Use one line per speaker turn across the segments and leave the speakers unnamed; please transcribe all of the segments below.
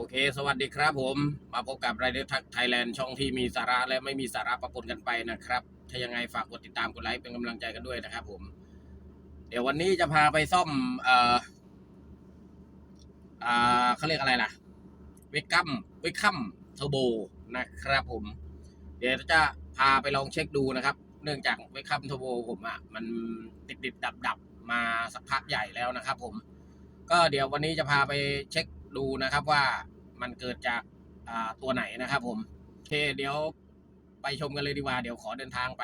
โอเค สวัสดีครับผม มาพบกับไรเดอร์ทักไทยแลนด์ช่องที่มีสาระและไม่มีสาระปะปนกันไปนะครับ ถ้ายังไงฝากกดติดตามกดไลค์เป็นกำลังใจกันด้วยนะครับผม เดี๋ยววันนี้จะพาไปซ่อมเอ่ออ่าเขาเรียกอะไรล่ะ เวกัมเวคัมเทอร์โบนะครับผม เดี๋ยวจะพาไปลองเช็คดูนะครับ เนื่องจากเวคัมเทอร์โบผมอะ่ะมันติดติดดับดับมาสักพักใหญ่แล้วนะครับผม ก็เดี๋ยววันนี้จะพาไปเช็คดูนะครับว่า มันเกิดจากตัวไหนนะครับผมโอเคเดี๋ยวไปชมกันเลยดีกว่า เดี๋ยวขอเดินทางไป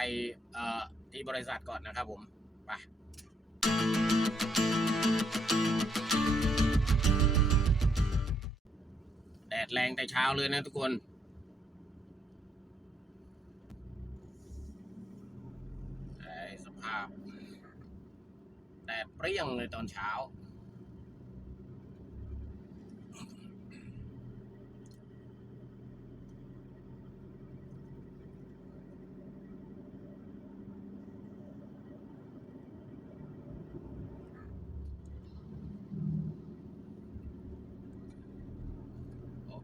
ที่บริษัทก่อนนะครับผมไปแดดแรงแต่เช้าเลยนะทุกคนไอ้สภาพ แดดเปรี้ยงเลยตอนเช้า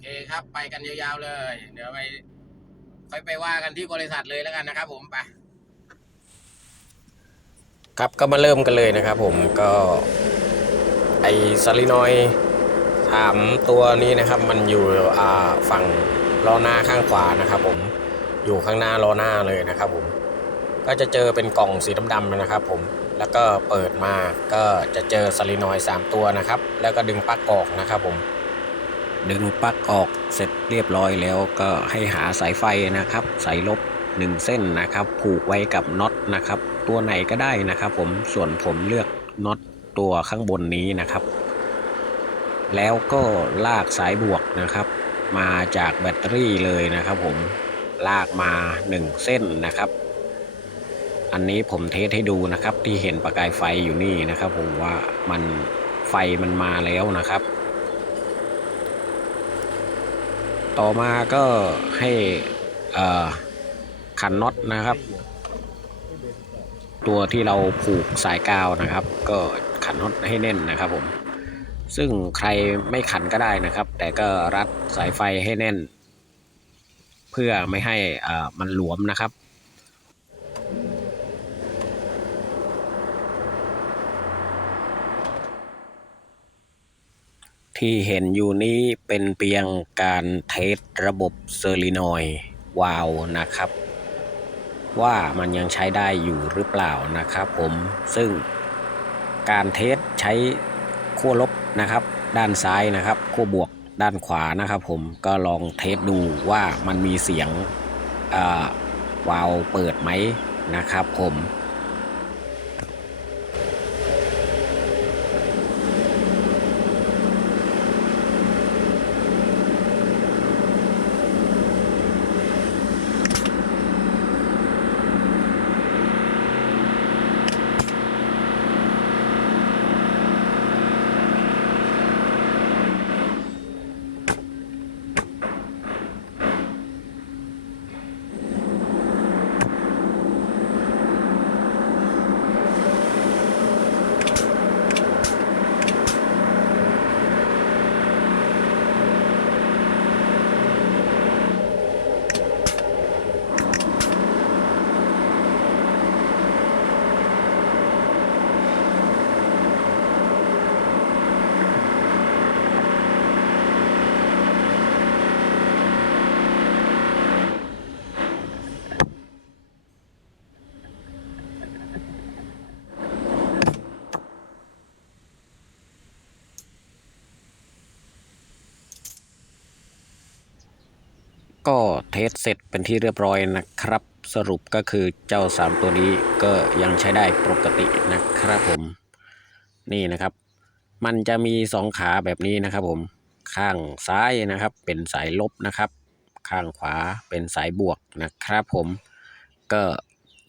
เคครับไปกันยาวๆเลย เดี๋ยวไปค่อยไปว่ากันที่บริษัทเลยแล้วกันนะครับ ผมไปครับก็มาเริ่มกันเลยนะครับ ผมก็ไอซาลินอยถามตัวนี้นะครับ มันอยู่อ่าฝั่งล้อหน้าข้างขวานะครับ ผมอยู่ข้างหน้าล้อหน้าเลยนะครับ ผม ก็จะเจอเป็นกล่องสีดำๆนะครับ ผมแล้วก็เปิดมาก็จะเจอซาลินอยสามตัวนะครับ แล้วก็ดึงปลั๊กออกนะครับ ผม ดึงปลั๊กออกเสร็จเรียบร้อยแล้วก็ให้หาสายไฟนะครับ สายลบหนึ่งเส้นนะครับ ผูกไว้กับน็อตนะครับ ตัวไหนก็ได้นะครับ ผมส่วนผมเลือกน็อตตัวข้างบนนี้นะครับ แล้วก็ลากสายบวกนะครับ มาจากแบตเตอรี่เลยนะครับ ผมลากมาหนึ่งเส้นนะครับ อันนี้ผมเทสให้ดูนะครับ ที่เห็นประกายไฟอยู่นี่นะครับ ผมว่ามันไฟมันมาแล้วนะครับ ต่อมาก็ให้ขันน็อตนะครับ ตัวที่เราผูกสายกาวนะครับ ก็ขันน็อตให้แน่นนะครับผมซึ่งใครไม่ขันก็ได้นะครับ แต่ก็รัดสายไฟให้แน่น เพื่อไม่ให้มันหลวมนะครับ ที่เห็นอยู่นี้เป็นเพียงการเทสระบบเซอร์ลินอยวาลวนะครับ ว่ามันยังใช้ได้อยู่หรือเปล่านะครับผมซึ่งการเทสใช้ขั้วลบนะครับ ด้านซ้ายนะครับขั้วบวกด้านขวานะครับผมก็ลองเทสดูว่ามันมีเสียงวาลวเปิดไหมนะครับผม ก็เทสเสร็จเป็นที่เรียบร้อยนะครับ สรุปก็คือเจ้า 3 ตัวนี้ก็ยังใช้ได้ปกตินะครับผม นี่นะครับ มันจะมี 2 ขาแบบนี้นะครับผม ข้างซ้ายนะครับ เป็นสายลบนะครับ ข้างขวาเป็นสายบวกนะครับผม ก็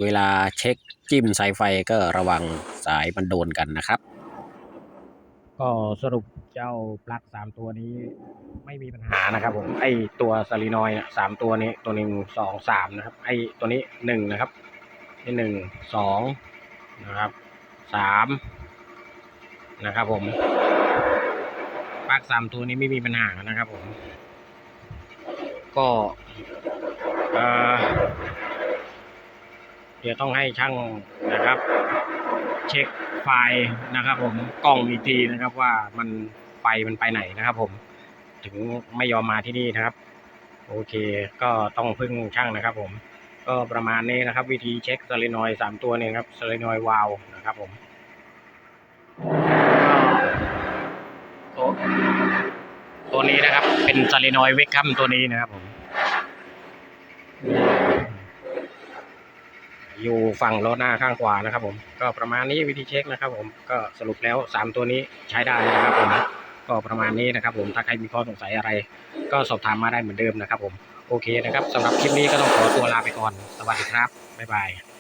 เวลาเช็คจิ้มสายไฟก็ระวังสายมันโดนกันนะครับ ก็สรุปเจ้าปลั๊กสามตัวนี้ไม่มีปัญหานะครับผมไอตัวซาลีนอยสามตัวนี้ตัวหนึ่งสองสามนะครับ ไอตัวนี้หนึ่งนะครับนี่หนึ่งสองนะครับสามนะครับผมปลั๊กสามตัวนี้ไม่มีปัญหานะครับผม ก็เดี๋ยวต้องให้ช่างนะครับ เช็ค ไฟล์นะครับ ผมกล้องอีกทีนะครับว่ามันไฟมันไปไหนนะครับ ผมถึงไม่ยอมมาที่นี่นะครับ โอเค ก็ต้องพึ่งช่างนะครับ ผม ก็ประมาณนี้นะครับ วิธีเช็คโซลินอยด์สามตัวเนี่ยครับโซลินอยด์วาลวนะครับ ผมตัวนี้นะครับ เป็นโซลินอยด์เวกคัมตัวนี้นะครับผม อยู่ฝั่งล้อหน้าข้างขวานะครับผมก็ประมาณนี้วิธีเช็คนะครับผมก็สรุปแล้วสามตัวนี้ใช้ได้นะครับผมก็ประมาณนี้นะครับผมถ้าใครมีข้อสงสัยอะไร ก็สอบถามมาได้เหมือนเดิมนะครับผมโอเคนะครับสำหรับคลิปนี้ก็ต้องขอตัวลาไปก่อน สวัสดีครับบ๊ายบาย